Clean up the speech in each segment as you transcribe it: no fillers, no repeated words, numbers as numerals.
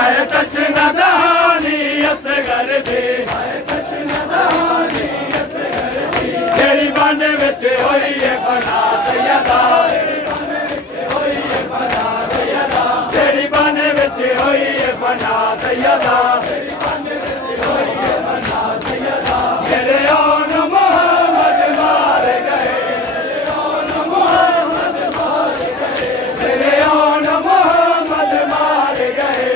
हाय तशना दहानी असगर दी जेड़ी बन विच होई है फना सैयदा जेड़ी बन विच होई है फना सैयदा मेरे ओन मोहम्मद मार गए मेरे ओन मोहम्मद मार गए मेरे ओन मोहम्मद मार गए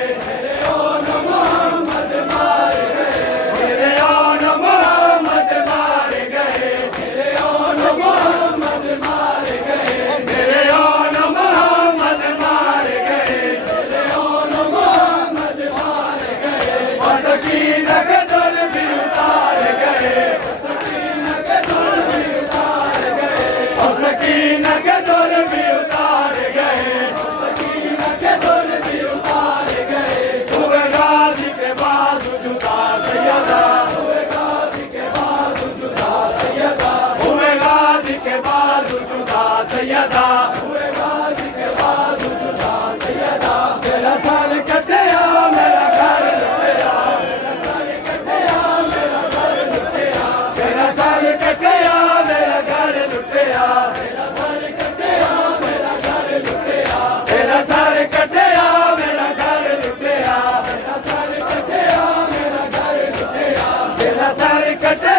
मेरे ओन मोहम्मद मार गए मेरे ओन मोहम्मद मार गए मेरे ओन मोहम्मद मार गए मेरे ओन मोहम्मद मार गए और सकीना के दर भी उतार गए सकीना के दर भी उतार गए और सकीना के दर भी उतार गए सकीना के दर भी उतार गए हुए गाजी के बाद जुदा सैयदा हुए गाजी के बाद जुदा सैयदा हुए गाजी के बाद जुदा सैयदा हुए गाजी के बाद जुदा सैयदा मेरा सर कटिया मेरा घर लुटिया मेरा सर कटिया मेरा घर लुटिया मेरा सर कटिया मेरा घर लुटिया मेरा सर कटिया मेरा घर लुटिया मेरा सर कटिया मेरा घर लुटिया मेरा सर कटिया मेरा घर लुटिया मेरा सर कटिया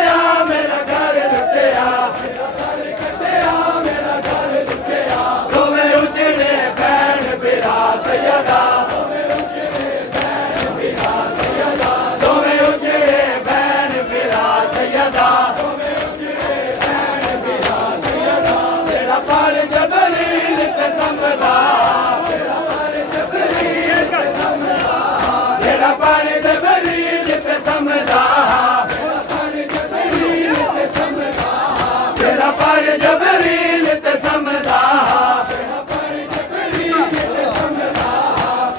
मेरा घर लुटिया मेरा सर कटिया मेरा घर लुटिया तुम्हें उजड़े बैन बिरा सैयदा तुम्हें उजड़े बैन बिरा सैयदा तुम्हें उजड़े बैन बिरा सैयदा तुम्हें उजड़े बैन बिरा सैयदा तेरा पर जबरील ते समदा तेरा पर जबरील ते समदा तेरा पर जबरील ते समदा तेरा पर जबरील ते समदा तेरा पर जबरील ते समदा तेरा पर जबरील ते समदा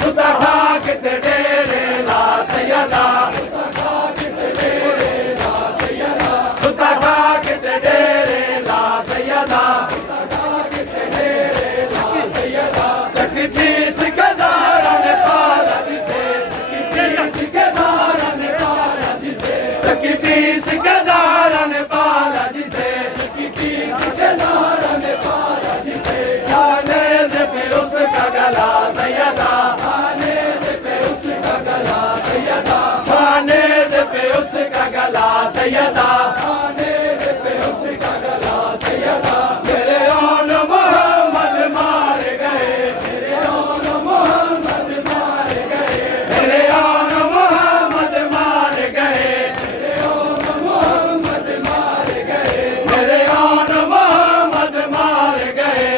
सुता खाक ते डेरे ला सैयदा सुता खाक ते डेरे ला सैयदा सुता खाक ते डेरे ला सैयदा सुता खाक ते डेरे ला सैयदा चकती सिकदारा ने पाला जिसे चकती सिकदारा ने पाला जिसे चकती सिकदारा ने पाला जिसे चकती सिकदारा ने पाला जिसे खाने दे पे उसका गला सैयदा खाने दे पे उसका गला सैयदा खाने दे पे उसका गला सैयदा खाने दे पे उसका गला सैयदा मेरे ओन मोहम्मद मार गए मेरे ओन मोहम्मद मार गए मेरे ओन मोहम्मद मार गए मेरे ओन मोहम्मद मार गए मेरे ओन मोहम्मद मार गए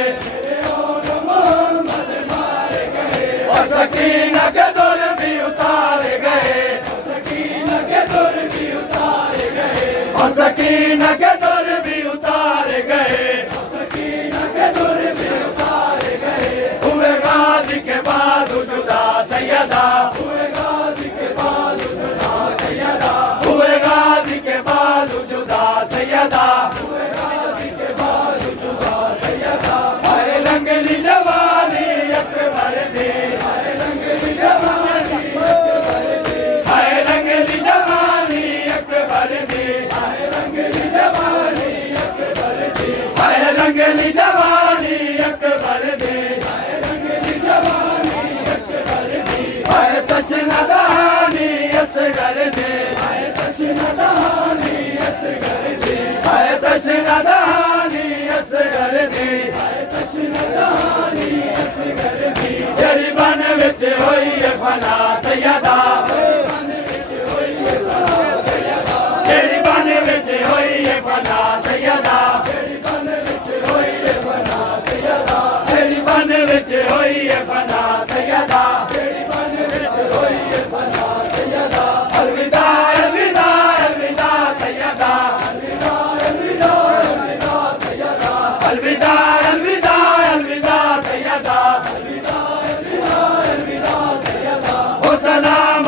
मेरे ओन मोहम्मद मार गए और सकीना के दर भी उतार गए सकीना के दर भी उतार गए और सकीना के दर भी उतार गए सकीना के दर भी उतार गए हुए गाजी के बाद जुदा सैयदा हुए गाजी के बाद जुदा सैयदा हुए गाजी के बाद जुदा सैयदा हुए गाजी के बाद जुदा सैयदा हाय रंगली जवानी अकबर दी हाय रंगली जवानी अकबर दी हाय रंगली जवानी अकबर दी हाय रंगली जवानी अकबर दी हाय रंगली जवानी अकबर दी हाय रंगली जवानी अकबर दी हाय तशना दहानी असगर दी हाय तशना दहानी असगर दी हाय तशना दहानी असगर दी हाय तशना दहानी असगर दी जेड़ी बन विच होई है फना सैयदा जेड़ी बन विच होई है फना सैयदा जेड़ी बन विच होई है फना सैयदा जेड़ी बन विच होई है फना सैयदा जेड़ी बन विच होई है फना सैयदा अलविदा अलविदा अलविदा सैयदा अलविदा अलविदा अलविदा सैयदा अलविदा अलविदा अलविदा सैयदा अलविदा अलविदा अलविदा सैयदा ओ सलाम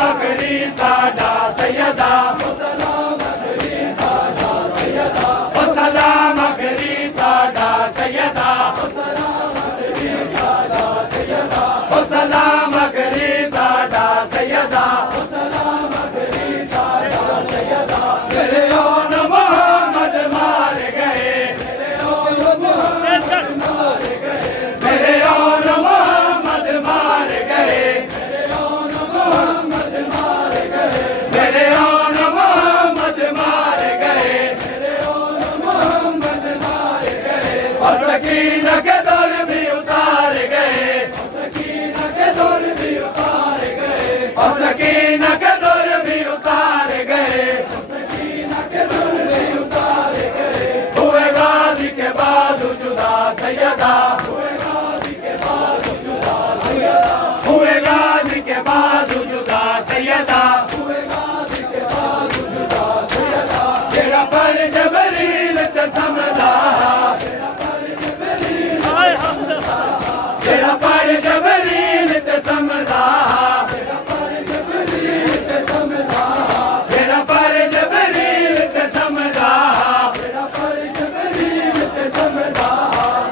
और सकीना के दुर भी उतार गए, सकीना के दुर भी उतार गए। हुए गाजी के बाद जुदा सैयदा, हुए गाजी के बाद जुदा सैयदा, हुए गाजी के बाद जुदा सैयदा, हुए गाजी के बाद जुदा सैयदा। जेड़ा पर जबरील ते समदा, जेड़ा पर जबरील, जेड़ा पर जबरील ते समदा, जेड़ा पर जबरील ते समदा, जेड़ा पर जबरील ते समदा, जेड़ा पर जबरील ते समदा।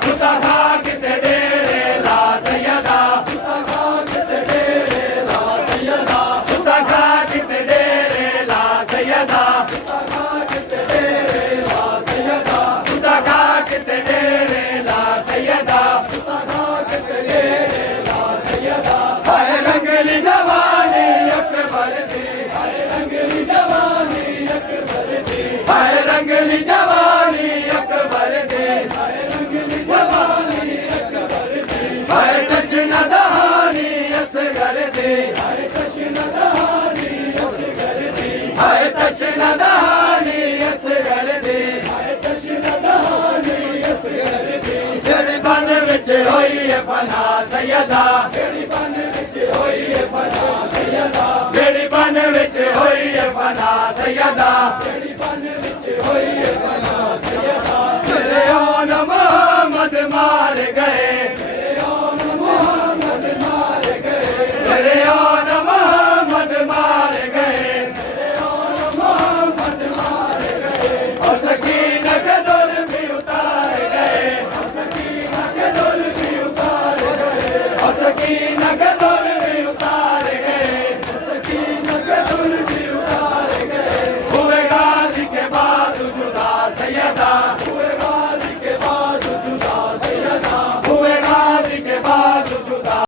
सुता खा किते डेरे ला सैयदा, सुता खा किते डेरे ला सैयदा, सुता खा किते डेरे ला सैयदा, सुता खा किते डेरे ला सैयदा, सुता खा किते डेरे ला सैयदा, सुता खा किते डेरे ला सैयदा। हाय रंगली जवानी अकबर दी, हाय रंगली जवानी अकबर दी, हाय रंगली जवानी अकबर दी, हाय रंगली जवानी अकबर दी। हाय तशना दहानी असगर दी, हाय तशना दहानी असगर दी, हाय तशना दहानी असगर दी, हाय तशना दहानी असगर दी। जेड़ी बन विच होई है फना सैयदा, जेड़ी बन विच होई है फना सैयदा, जेड़ी बन विच होई है फना सैयदा।